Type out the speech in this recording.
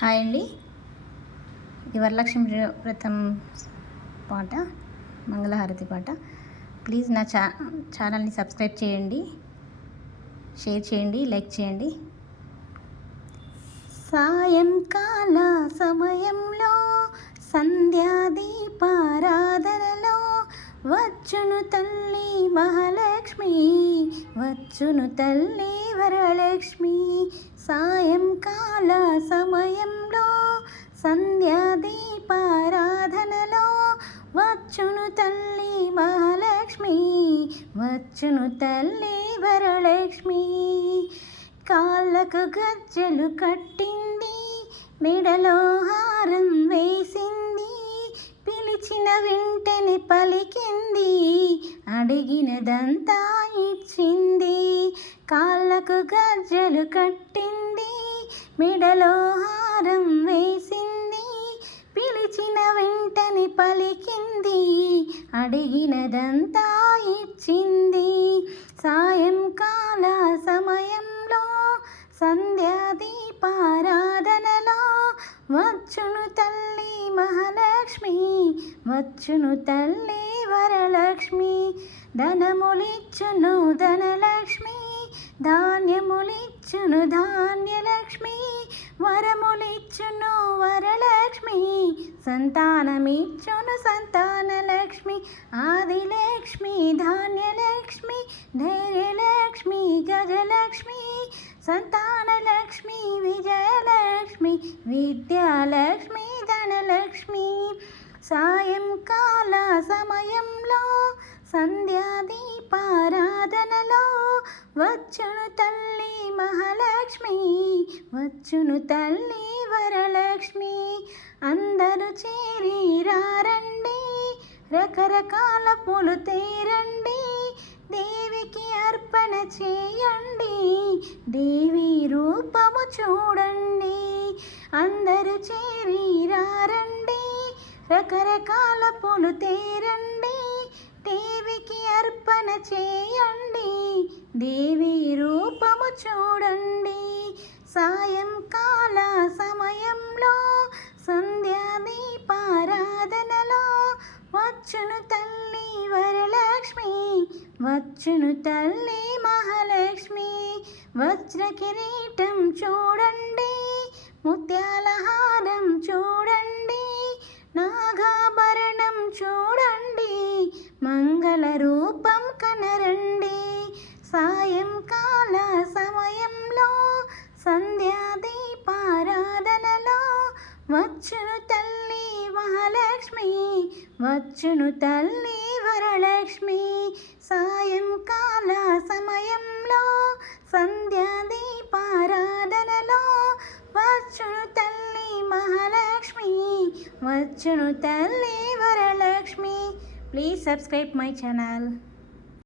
Hi అండి. ఈ వరలక్ష్మి వ్రతం పాట, మంగళహారతి పాట. ప్లీజ్ నా ఛానల్ని సబ్స్క్రైబ్ చేయండి, షేర్ చేయండి, లైక్ చేయండి. సాయంకాల సమయంలో సంధ్యాదీపారాధనలో వచ్చును తల్లి మహాలక్ష్మి, వచ్చును తల్లి వరలక్ష్మి. సాయంకాల సమయంలో సంధ్యాదీపారాధనలో వచ్చును తల్లి మహాలక్ష్మి, వచ్చును తల్లి వరలక్ష్మి. కాళ్ళకు గజ్జెలు కట్టింది, మెడలో హారం వేసింది, పిలిచిన వెంటనే పలికింది, అడిగినదంతా ఇచ్చింది. కాళ్ళకు గజ్జెలు కట్టింది, మెడలో హారం వేసింది, పిలిచిన వెంటనే పలికింది, అడిగినదంతా ఇచ్చింది. సాయంకాల సమయంలో సంధ్యాదీపారాధనలో వచ్చును తల్లి మహాలక్ష్మి, వచ్చును తల్లి వరలక్ష్మి. ధనములిచ్చును ధనలక్ష్మి, ధాన్యములిచ్చును ధాన్యలక్ష్మి, వరములిచ్చును వరలక్ష్మి, సంతానమిచ్చును సంతానలక్ష్మి. ఆదిలక్ష్మి, ధాన్యలక్ష్మి, ధైర్యలక్ష్మి, గజలక్ష్మి, సంతానలక్ష్మి, విజయలక్ష్మి, విద్యాలక్ష్మి, ధనలక్ష్మి. సాయంకాల సమయంలో సంధ్యాదీపారాధనలో వచ్చును తల్లి మహాలక్ష్మి, వచ్చును తల్లి వరలక్ష్మి. అందరూ చేరి రారండి, రకరకాల పూలు తేరండి, దేవికి అర్పణ చేయండి, దేవి రూపము చూడండి. అందరూ చేరి రారండి, రకరకాల పూలు తేరండి, దేవికి అర్పణ చేయండి, దేవి రూపము చూడండి. సాయంకాల సమయంలో సంధ్యాదీపారాధనలో వచ్చును తల్లి వరలక్ష్మి, వచ్చును తల్లి మహాలక్ష్మి. వజ్ర కిరీటం చూడండి, ముత్యాల హారం చూడండి, నాగాభరణం చూడండి, మంగళ రూపం కనరండి. సాయంకాల సమయంలో సంధ్యాదీపారాధనలో వచ్చును తల్లి మహాలక్ష్మి, వచ్చును తల్లి వరలక్ష్మి. సాయంకాల సమయంలో సంధ్యాదీపారాధనలో వచ్చును తల్లి మహాలక్ష్మి, వచ్చును తల్లి Varalakshmi. Please subscribe my channel.